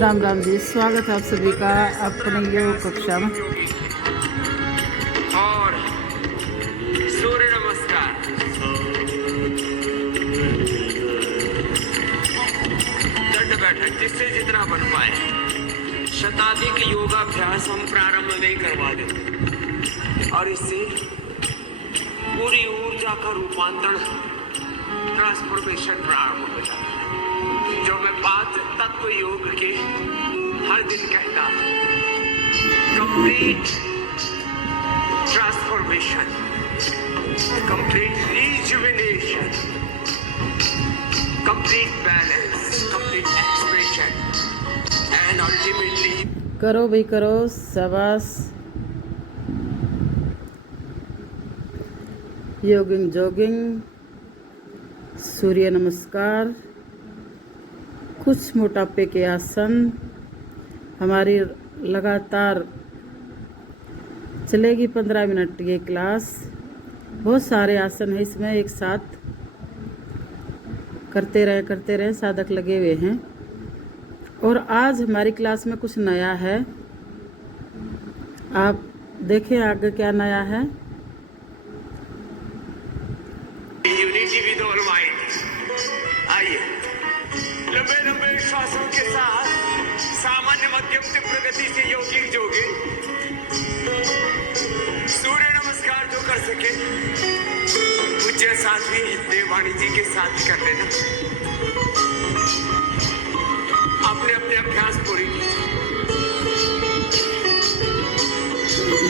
राम राम जी, स्वागत है आप सभी का अपने योग कक्षा में। और सूर्य नमस्कार। दंड बैठक जिससे जितना बन पाए। शताधिक योगाभ्यास हम प्रारंभ में करवा देते और इससे पूरी ऊर्जा का रूपांतरण, ट्रांसफॉर्मेशन प्रारंभ हो जाता है। जो मैं 5 तत्व योग के हर दिन कहता हूं, complete transformation, complete rejuvenation, complete balance, complete expression and ultimately. करो भाई करो, शाबाश। योगिंग जोगिंग, सूर्य नमस्कार, कुछ मोटापे के आसन। हमारी लगातार चलेगी 15 मिनट ये क्लास। बहुत सारे आसन है इसमें, एक साथ करते रहे साधक लगे हुए हैं। और आज हमारी क्लास में कुछ नया है, आप देखें आगे क्या नया है। Unity with almighty. आइए लंबे लंबे श्वासों के साथ सामान्य मध्यम से प्रगति से योगिक जोगिंग सूर्य नमस्कार जो कर सके पूज्य साध्वी देवानी जी के साथ कर लेना। अपने अपने अभ्यास पूरी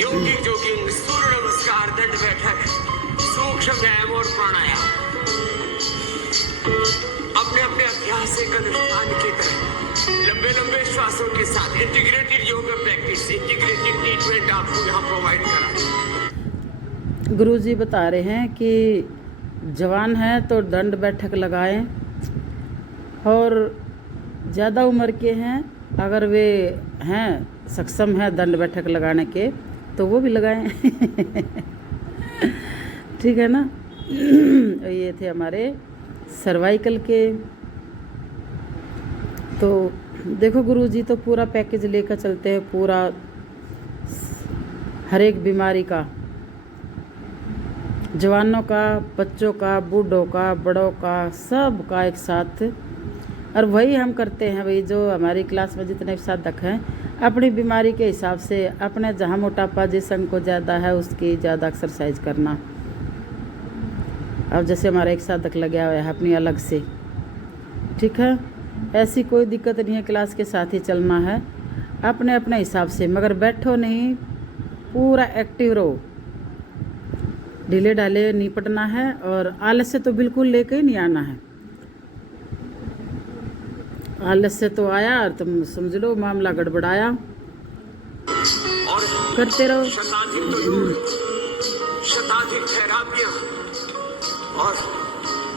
योगिक जोगिंग, सूर्य नमस्कार, दंड बैठक, सूक्ष्म व्यायाम और प्राणायाम अपने अपने अभ्यास एक अनुष्ठान की तरह लंबे लंबे श्वासों के साथ integrated yoga practice, integrated treatment आपको यहाँ प्रोवाइड करा। गुरुजी बता रहे हैं कि जवान है तो दंड बैठक लगाएं, और ज़्यादा उम्र के हैं अगर वे हैं सक्षम हैं दंड बैठक लगाने के तो वो भी लगाएं। ठीक है ना। ये थे हमारे सर्वाइकल के। तो देखो गुरुजी तो पूरा पैकेज लेकर चलते हैं, पूरा हर एक बीमारी का, जवानों का, बच्चों का, बूढ़ों का, बड़ों का, सब का एक साथ। और वही हम करते हैं भाई, जो हमारी क्लास में जितने साधक हैं अपनी बीमारी के हिसाब से, अपने जहाँ मोटापा जिस अंग को ज़्यादा है उसकी ज़्यादा एक्सरसाइज करना। अब जैसे हमारा एक साधक लगा हुआ है अपनी अलग से, ठीक है, ऐसी कोई दिक्कत नहीं है, क्लास के साथ ही चलना है अपने अपने हिसाब से, मगर बैठो नहीं, पूरा एक्टिव रहो, ढीले ढाले निपटना है। और आलस्य तो बिल्कुल लेके ही नहीं आना है। आलस्य तो आया और तुम समझ लो मामला गड़बड़ाया। और करते रहो। शताधिक तो योग, शताधिक थेरापियां और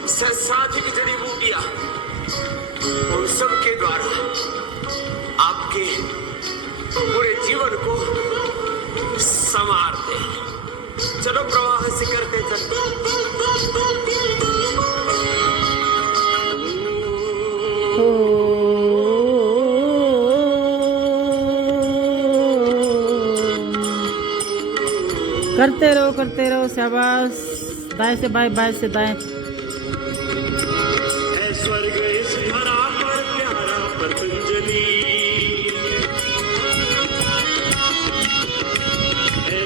सहस्राधिक जड़ी बूटियां, उन सब के द्वारा आपके पूरे जीवन को संवारते। चलो प्रवाह से करते चलते। करते रहो, शाबाश। दाएं से बाएं, बाएं से दाएं। स्वर्ग इस धरा पर प्यारा पतंजलि,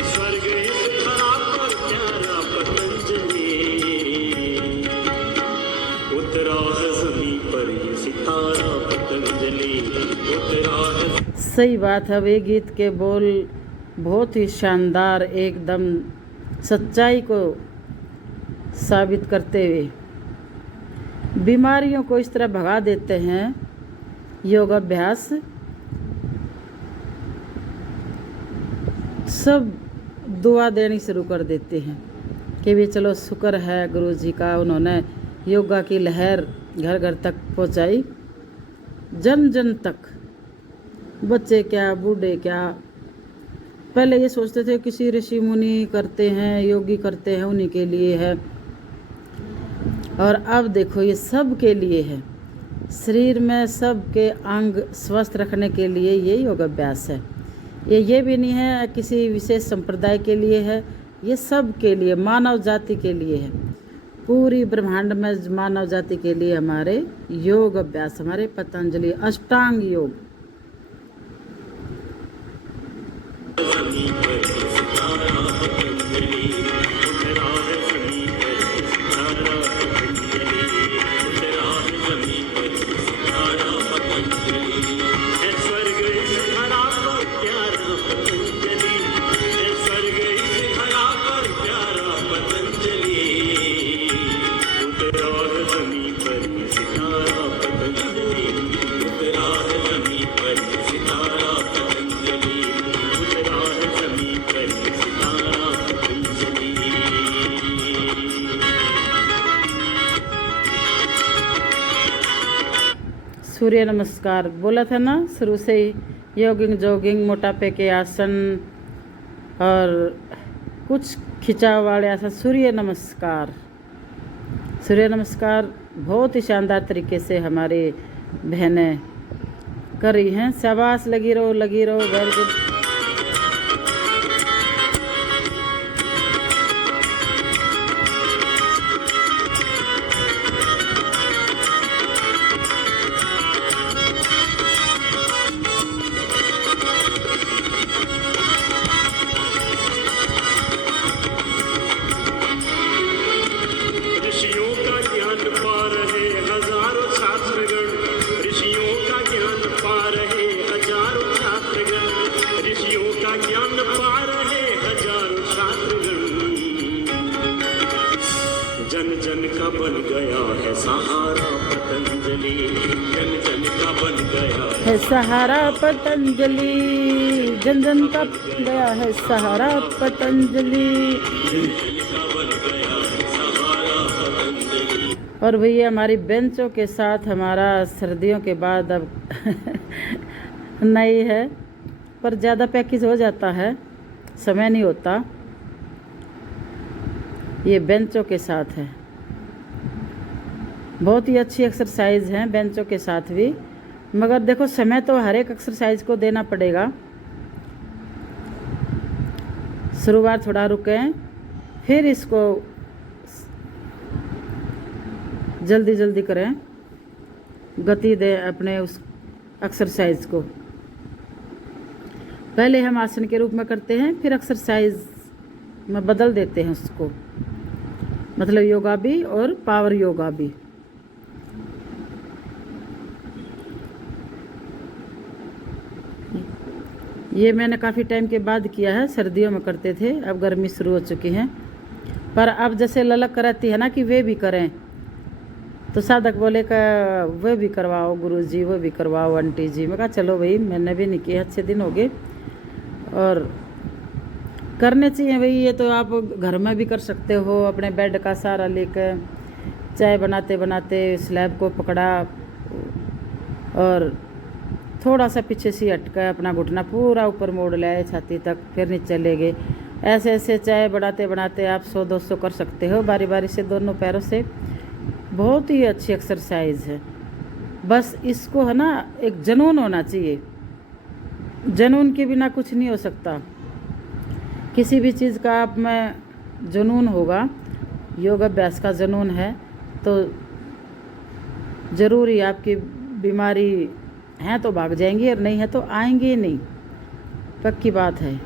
स्वर्ग इस धरा पर प्यारा पतंजलि, उतरा है जमीन पर ये सितारा पतंजलि, उतरा है। सही बात है। वे गीत के बोल बहुत ही शानदार, एकदम सच्चाई को साबित करते हुए बीमारियों को इस तरह भगा देते हैं। योगाभ्यास सब दुआ देनी शुरू कर देते हैं कि भी चलो शुक्र है गुरु जी का, उन्होंने योगा की लहर घर घर तक पहुंचाई, जन जन तक। बच्चे क्या बूढ़े क्या। पहले ये सोचते थे किसी ऋषि मुनि करते हैं, योगी करते हैं, उन्हीं के लिए है, और अब देखो ये सब के लिए है। शरीर में सबके अंग स्वस्थ रखने के लिए ये योगाभ्यास है। ये भी नहीं है किसी विशेष संप्रदाय के लिए है, ये सब के लिए, मानव जाति के लिए है। पूरी ब्रह्मांड में मानव जाति के लिए हमारे योग अभ्यास, हमारे पतंजलि अष्टांग योग। सूर्य नमस्कार बोला था ना शुरू से ही, योगिंग जॉगिंग, मोटापे के आसन और कुछ खिंचाव वाले आसन। सूर्य नमस्कार बहुत ही शानदार तरीके से हमारी बहनें कर रही हैं। शाबाश, लगी रहो वेरी गुड। जन जन का बन गया है सहारा पतंजलि, जन जन का बन गया है सहारा पतंजलि, जन जन का बन गया है सहारा पतंजलि। और भैया हमारी बेंचों के साथ हमारा सर्दियों के बाद अब नहीं है, पर ज़्यादा पैकेज हो जाता है, समय नहीं होता। ये बेंचों के साथ है, बहुत ही अच्छी एक्सरसाइज है बेंचों के साथ भी। मगर देखो समय तो हर एक एक्सरसाइज को देना पड़ेगा। शुरुआत थोड़ा रुकें, फिर इसको जल्दी जल्दी करें, गति दें अपने उस एक्सरसाइज को। पहले हम आसन के रूप में करते हैं, फिर एक्सरसाइज में बदल देते हैं उसको, मतलब योगा भी और पावर योगा भी। ये मैंने काफ़ी टाइम के बाद किया है, सर्दियों में करते थे, अब गर्मी शुरू हो चुकी है। पर अब जैसे ललक रहती है ना कि वे भी करें, तो साधक बोले का वे भी करवाओ गुरुजी, वो भी करवाओ आंटी जी। मैं कहा चलो भाई, मैंने भी नहीं किया, अच्छे दिन हो गए और करने चाहिए भाई। ये तो आप घर में भी कर सकते हो, अपने बेड का सहारा लेकर चाय बनाते बनाते स्लैब को पकड़ा और थोड़ा सा पीछे से हटकर अपना घुटना पूरा ऊपर मोड़ लाए छाती तक, फिर नीचे ले गए। ऐसे ऐसे चाय बनाते बनाते आप 100-200 कर सकते हो बारी बारी से, दोनों पैरों से। बहुत ही अच्छी एक्सरसाइज है। बस इसको है ना एक जुनून होना चाहिए, जुनून के बिना कुछ नहीं हो सकता। किसी भी चीज़ का आप में जुनून होगा, योग अभ्यास का जुनून है तो ज़रूर ही आपकी बीमारी है तो भाग जाएंगी, और नहीं है तो आएंगी नहीं, पक्की बात है।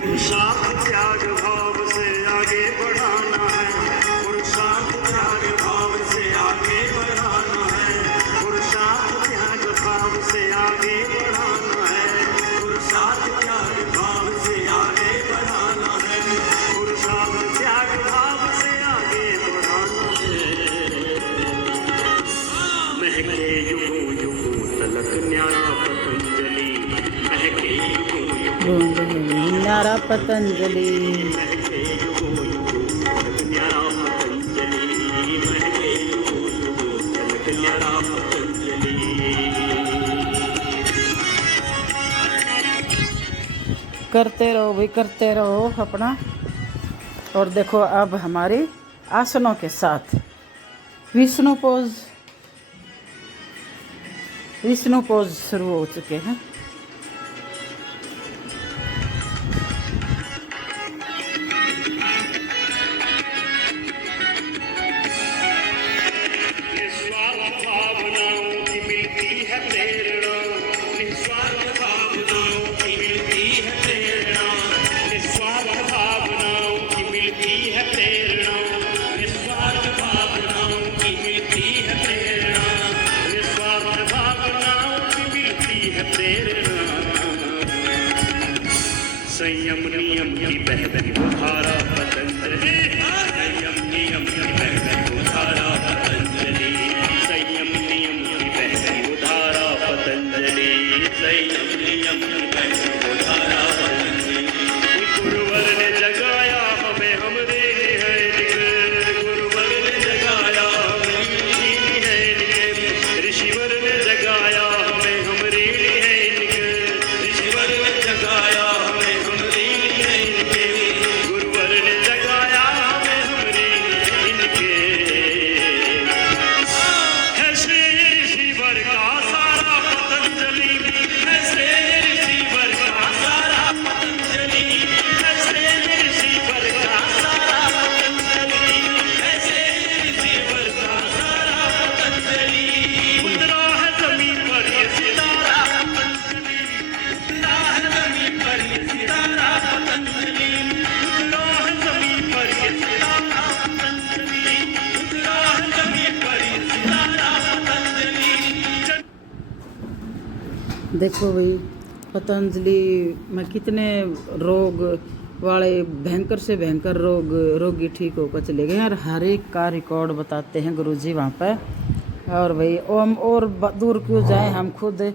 पुरुषार्थ त्याग भाव से आगे बढ़ाना है, पुरुषार्थ पतंजलि। महके युगों युगों तलक न्यारा पतंजलि, महके युगों युगों तलक न्यारा पतंजलि। करते रहो भाई, करते रहो अपना। और देखो अब हमारे आसनों के साथ विष्णु पोज शुरू हो चुके हैं। निस्वार्थ भावनाओं की मिलती है प्रेरणा, निस्वार्थ भावनाओं की मिलती है प्रेरणा, निस्वार्थ भावनाओं की मिलती है प्रेरणा, निस्वार्थ भावनाओं की मिलती है प्रेरणा, निस्वार्थ भावनाओं की मिलती है प्रेरणा। संयम नियम की बहती वो धारा पतंजलि, संयम नियम की बहती वो धारा पतंजलि, संयम नियम की बहती वो धारा पतंजलि, संयम नियम की बहती वो धारा पतंजलि। गुरुवर ने जगाया हमें, हमरे है निकल, गुरुवर ने जगाया हमें, है निकल, ऋषिवर ने जगाया हमें, हमरे है निकल, ऋषिवर ने जगाया हमें, हमरे है निकल, गुरुवर ने जगाया हमें, हमरे इनके। है श्रेय ऋषिवर का सारा पतंजलि, है श्रेय ऋषिवर का सारा पतंजलि, है श्रेय ऋषिवर का सारा पतंजलि, है श्रेय ऋषिवर का सारा पतंजलि। उतरा है जमीन पर ये सितारा पतंजलि, उतरा है जमीन पर ये सितारा पतंजलि, उतरा है जमीन पर ये सितारा पतंजलि, उतरा है जमीन पर ये सितारा पतंजलि। देखो भाई, पतंजलि में कितने रोग वाले भयंकर से भयंकर रोगी ठीक होकर चले गए और हर एक का रिकॉर्ड बताते हैं गुरुजी वहाँ पे। और भाई हम और दूर क्यों जाएं, हम खुद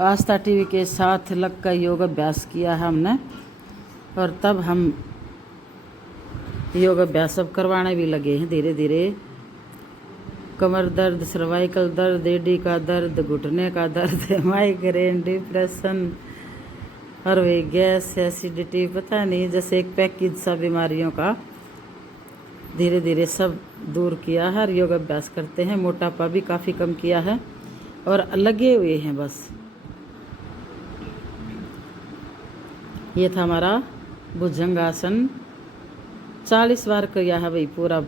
आस्था टीवी के साथ लग कर योग अभ्यास किया है हमने, और तब हम योग अभ्यास अब करवाने भी लगे हैं धीरे धीरे। कमर दर्द, सर्वाइकल दर्द, एडी का दर्द, घुटने का दर्द, माइग्रेन, डिप्रेशन और वही गैस, एसिडिटी, पता नहीं जैसे एक पैकेज सा बीमारियों का धीरे धीरे सब दूर किया है और योग अभ्यास करते हैं। मोटापा भी काफ़ी कम किया है और लगे हुए हैं बस। ये था हमारा भुजंगासन, 40 बार किया है भाई, पूरा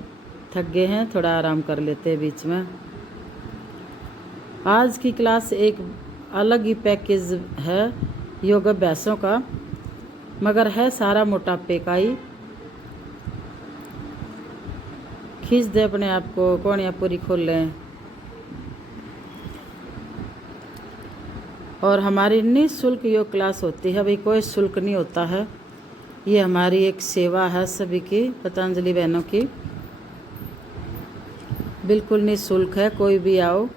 थक गए हैं, थोड़ा आराम कर लेते हैं बीच में। आज की क्लास एक अलग ही पैकेज है योग अभ्यासों का, मगर है सारा मोटापे का ही। खींच दे अपने आप को, कोणियाँ पूरी खोल लें। और हमारी निःशुल्क योग क्लास होती है भाई, कोई शुल्क नहीं होता है। ये हमारी एक सेवा है सभी की, पतंजलि बहनों की, बिल्कुल निःशुल्क है, कोई भी आओ।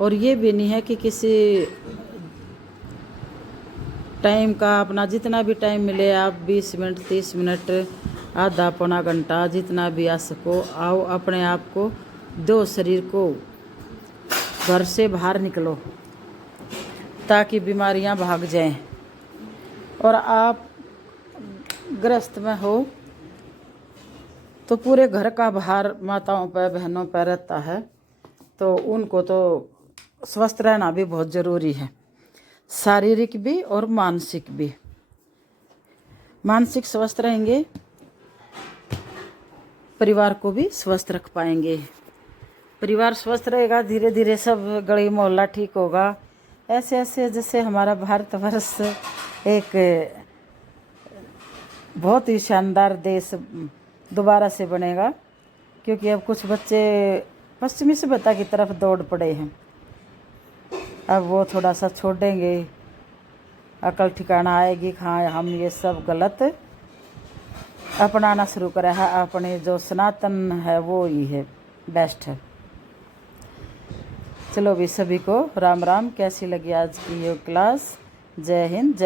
और ये भी नहीं है कि किसी टाइम का, अपना जितना भी टाइम मिले आप 20 मिनट, 30 मिनट, आधा पौना घंटा, जितना भी आ सको आओ, अपने आप को दो, शरीर को घर से बाहर निकलो ताकि बीमारियां भाग जाएं। और आप ग्रस्त में हो तो पूरे घर का भार माताओं पर, बहनों पर रहता है, तो उनको तो स्वस्थ रहना भी बहुत ज़रूरी है, शारीरिक भी और मानसिक भी। मानसिक स्वस्थ रहेंगे, परिवार को भी स्वस्थ रख पाएंगे। परिवार स्वस्थ रहेगा, धीरे धीरे सब गली मोहल्ला ठीक होगा। ऐसे ऐसे जैसे हमारा भारतवर्ष एक बहुत ही शानदार देश दोबारा से बनेगा, क्योंकि अब कुछ बच्चे पश्चिमी सभ्यता की तरफ दौड़ पड़े हैं। अब वो थोड़ा सा छोड़ेंगे, अकल ठिकाना आएगी, हाँ हम ये सब गलत अपनाना शुरू करा है, अपने जो सनातन है वो ही है, बेस्ट है। चलो भी सभी को राम राम। कैसी लगी आज की योग क्लास? जय हिंद, जय